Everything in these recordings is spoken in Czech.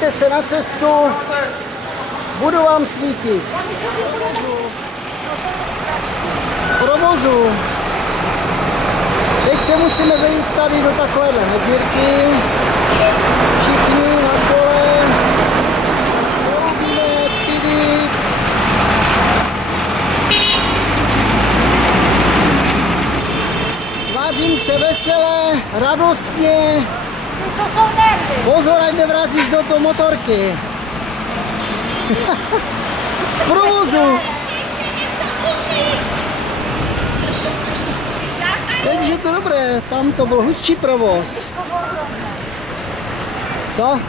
Dejte se na cestu, budu vám svítit. Provozu. Teď se musíme vejít tady do takovéhle mezírky. Všichni na dole. Proudíme, tydy. Tvářím se veselé, radostně. To jsou nervy. Pozor, ať nevrazíš do toho motorky. V provozu. Takže to dobré, tam to byl hustší provoz. Co?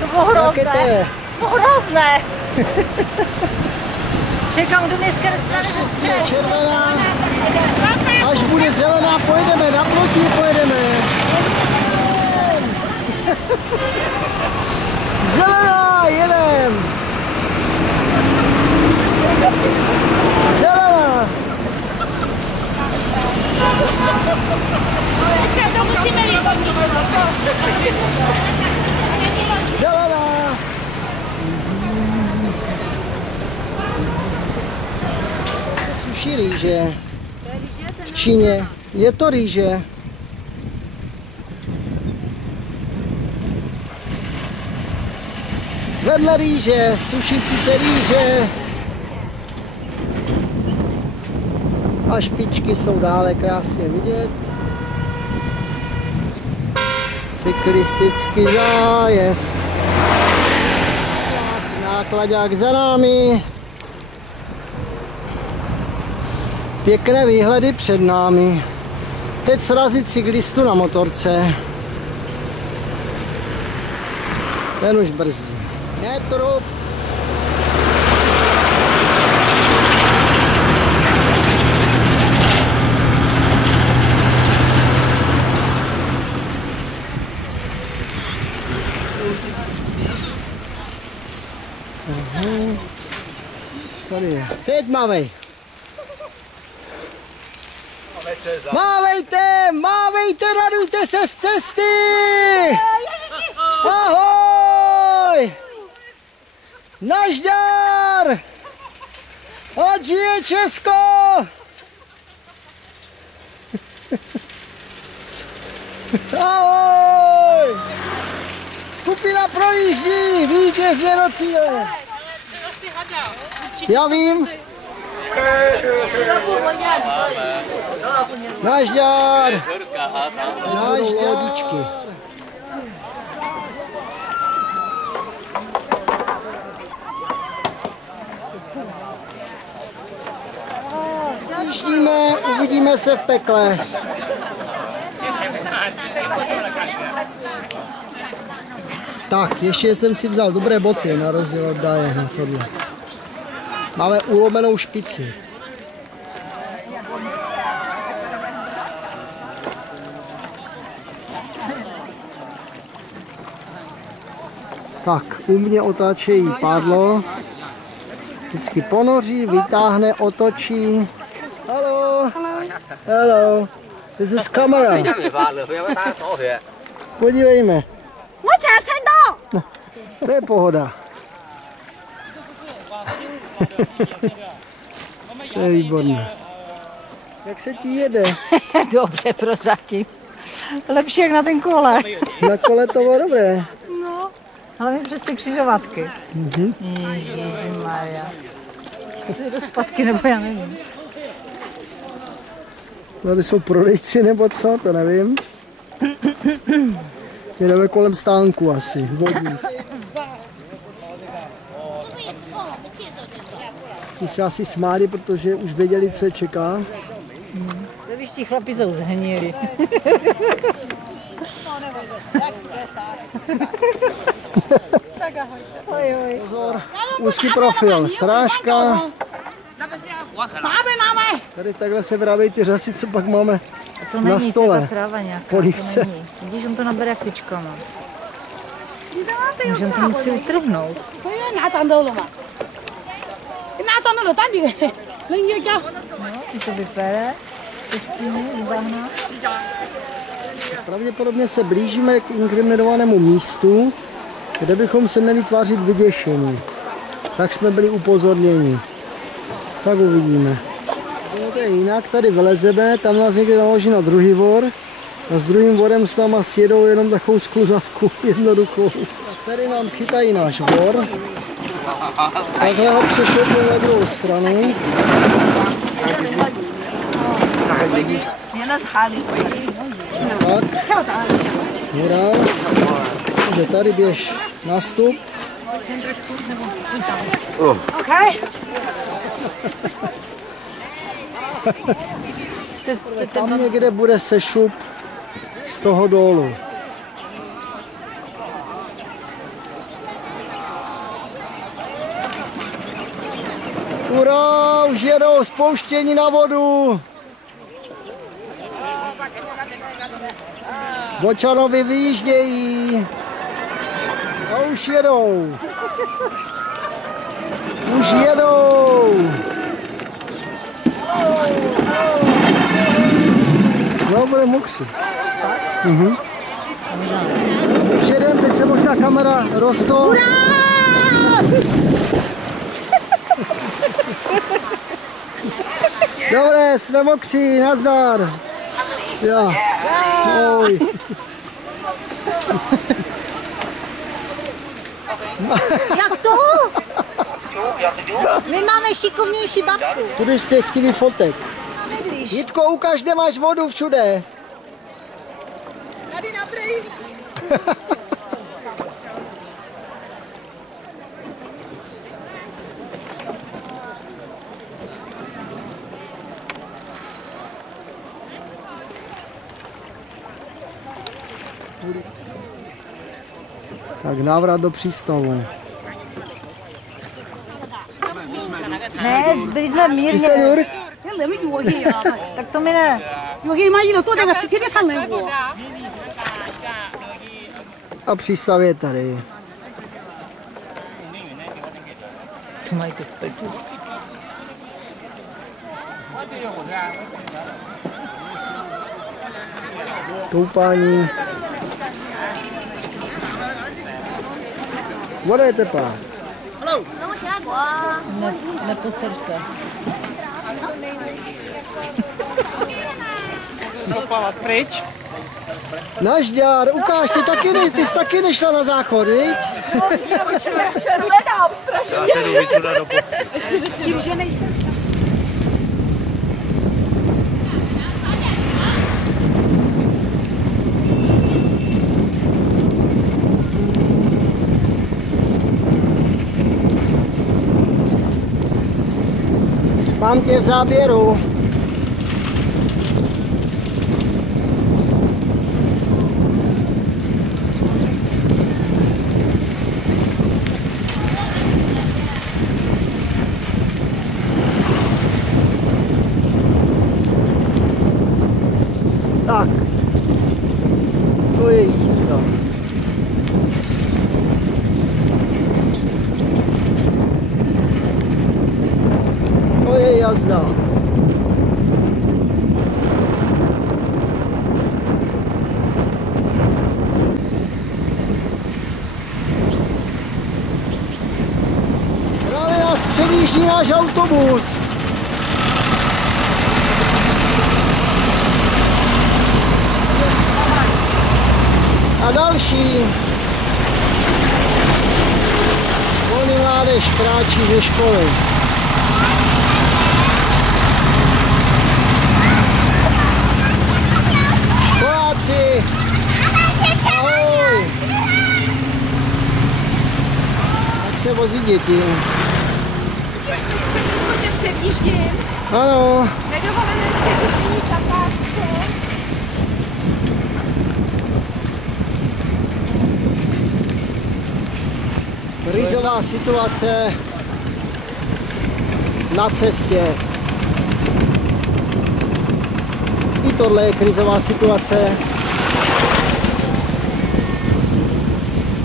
To bylo hrozné. To je? To hrozné. Čekám, kdo dneska nestane ze střed. Červená. Až bude zelená, pojedeme, na plotí pojedeme. Zelená, jedem. Zelená. To musíme Zelená. Se suší rýže. V Číně. Je to rýže. Vedle rýže, sušící se rýže. A špičky jsou dále krásně vidět. Cyklistický zájezd. Nákladák za námi. Pěkné výhledy před námi. Teď srazit cyklistu na motorce. Ten už brzdí. Netrup. Tady je. Teď mávej. Mávejte, mávejte, radujte se z cesty. Ahoj. Nažďar. Ať žije Česko. Ahoj. Skupina projíždí, vítězně do cíle. Já vím. Nažďar. Nažďar. Jíždíme, uvidíme se v pekle. Tak, ještě jsem si vzal dobré boty, na rozdíl od Daje na tohle. Máme ulomenou špici. Tak, u mě otáčejí pádlo. Vždycky ponoří, vytáhne, otočí. Hello. Hello. This is camera. Podívejme. To je pohoda. To je výborné. Jak se ti jede? Dobře, prozatím. Lepší jak na ten kole. Na kole to bylo dobré. No, hlavně přes ty křižovatky. Ježišmarja. Chci do zpátky, nebo já nevím. Tady jsou prodejci nebo co, to nevím. Jedeme kolem stánku asi, vodní. Ti se asi smáli, protože už věděli, co je čeká. To víš, ti chlapi jsou zhníli. Pozor, úzký profil, srážka. Tady takhle se vyrábějí ty řasy, co pak máme na stole. Polívce. Vidíš, on to nabere jak tyčkama. Můžeme to musí utrhnout. No, to vypere. Pravděpodobně se blížíme k inkriminovanému místu. kde bychom se měli tvářit vyděšení. Tak jsme byli upozorněni. Tak uvidíme. No to je jinak, tady vylezeme, tam nás někde naloží na druhý vor a s druhým vorem s náma sjedou jenom takovou skluzavku jednoduchou. A tady nám chytají náš vor. Takhle ho přešoupnu na druhou stranu. Tak. Hurá. Takže tady běž nastup. Okay. Tam někde bude sešup z toho dolu. Hurá, už jedou spouštění na vodu. Bočanovi vyjíždějí. A už jedou. Už jedou. No, bude moksy. Už jedem, teď se možná kamera rostou. Dobré, jsme moksí, nazdar. Jo. Oj. Jak to? My máme šikovnější babku. Turisté chtěli fotek. Jitko, ukaž, kde máš vodu všude. Tady na brejlí. Tak návrat do přístavu. Ne, byli jsme mírně. Jste Jur? Tak to mi ne. A přístav je tady. To mají teď petu. Koupání. Voda je teplá. Neposer se. Zopavat pryč. Nažďár, ukáž, ty jsi taky nešla na záchod, viď? Hledám strašně. Já se jdu vykudat do Tím, že nejsem. Mám tě v záběru. Tak, to je jízda. To je jazda. Právě nás předjíždí náš autobus. A další. Volný mládež kráčí ze školy. Poláci! Ahoj! Tak se vozí děti. Předjíždím. Ano. Nedovolené předjíždění zakázce. Krizová situace na cestě. I tohle je krizová situace.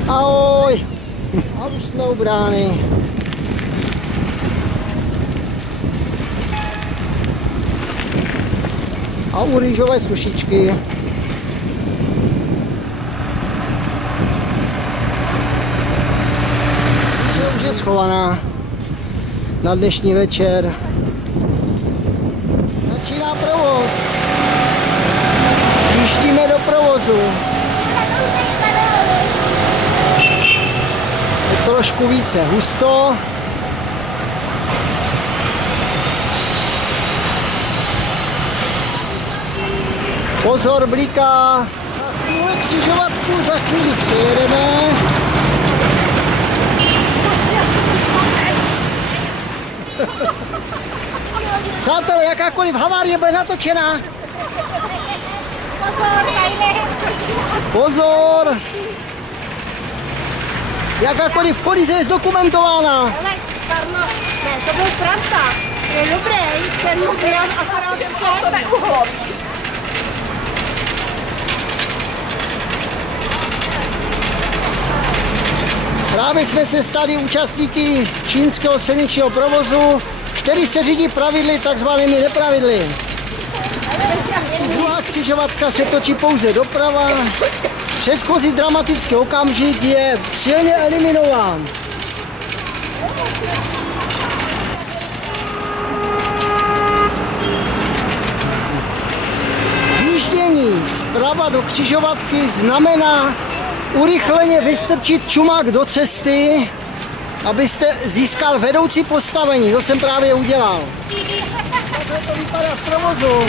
Ahoj! A už jsme u brány. A u rýžové sušičky. je schovaná na dnešní večer. Začíná provoz. Jíždíme do provozu. Je trošku více husto. Pozor, bliká. Na křižovatku za chvíli přijedeme. Přátelé, jakákoliv havárie bude natočená. Pozor! Jakákoliv kolize je zdokumentována. Ale, Karlo, ne, to byl pravda. Je dobré, ten udělám akorát celé uhlom. Právě jsme se stali účastníky čínského silničního provozu, který se řídí pravidly, takzvanými nepravidly. Druhá křižovatka se točí pouze doprava. Předchozí dramatický okamžik je silně eliminován. Výjíždění zprava do křižovatky znamená urychleně vystrčit čumák do cesty, abyste získal vedoucí postavení. To jsem právě udělal. Takhle to vypadá v provozu.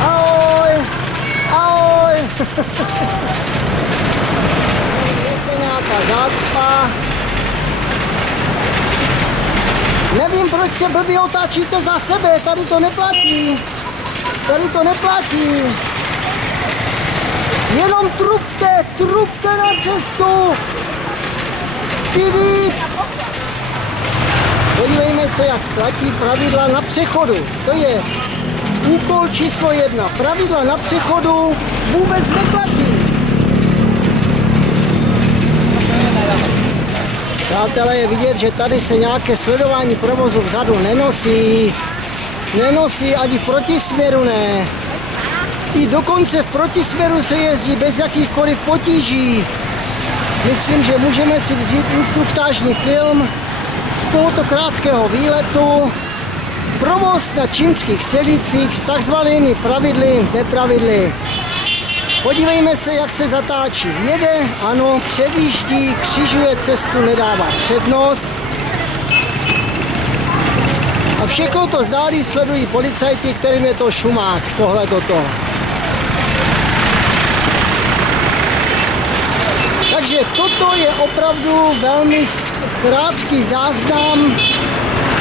Ahoj! Ahoj! Je nějaká zácpa. Nevím, proč se blbě otáčíte za sebe, tady to neplatí. Tady to neplatí. Jenom trubte na cestu. Pidí. Podívejme se, jak platí pravidla na přechodu. To je úkol číslo 1. Pravidla na přechodu vůbec neplatí. Přátelé, je vidět, že tady se nějaké sledování provozu vzadu nenosí. Nenosí ani v protisměru ne. I dokonce v protisměru se jezdí bez jakýchkoliv potíží. Myslím, že můžeme si vzít instruktážní film z tohoto krátkého výletu. Provoz na čínských silnicích s takzvanými pravidly, nepravidly. Podívejme se, jak se zatáčí. Jede, ano, předjíždí, křižuje cestu, nedává přednost. A všechno to zdálí sledují policajti, kterým je to šumák, tohle toto. Takže toto je opravdu velmi krátký záznam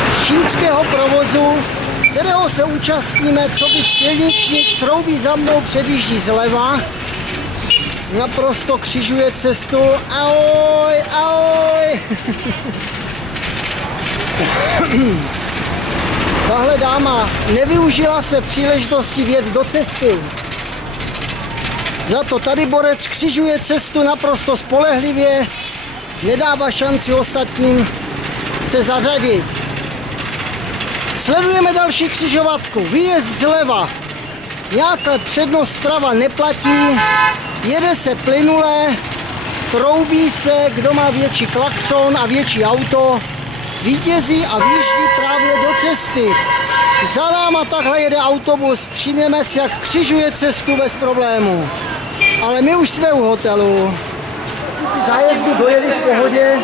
z čínského provozu, kterého se účastníme, co by silničník troubí za mnou, předjíždí zleva. Naprosto křižuje cestu. Ahoj, ahoj! Tahle dáma nevyužila své příležitosti vjet do cesty. Za to tady borec křižuje cestu naprosto spolehlivě, nedává šanci ostatním se zařadit. Sledujeme další křižovatku, výjezd zleva. Nějaká přednost zprava neplatí, jede se plynule, troubí se, kdo má větší klakson a větší auto, vítězí a výjíždí právě do cesty. Za náma takhle jede autobus, všimněme si, jak křižuje cestu bez problému. Ale my už jsme u hotelu. Zájezdu dojeli v pohodě.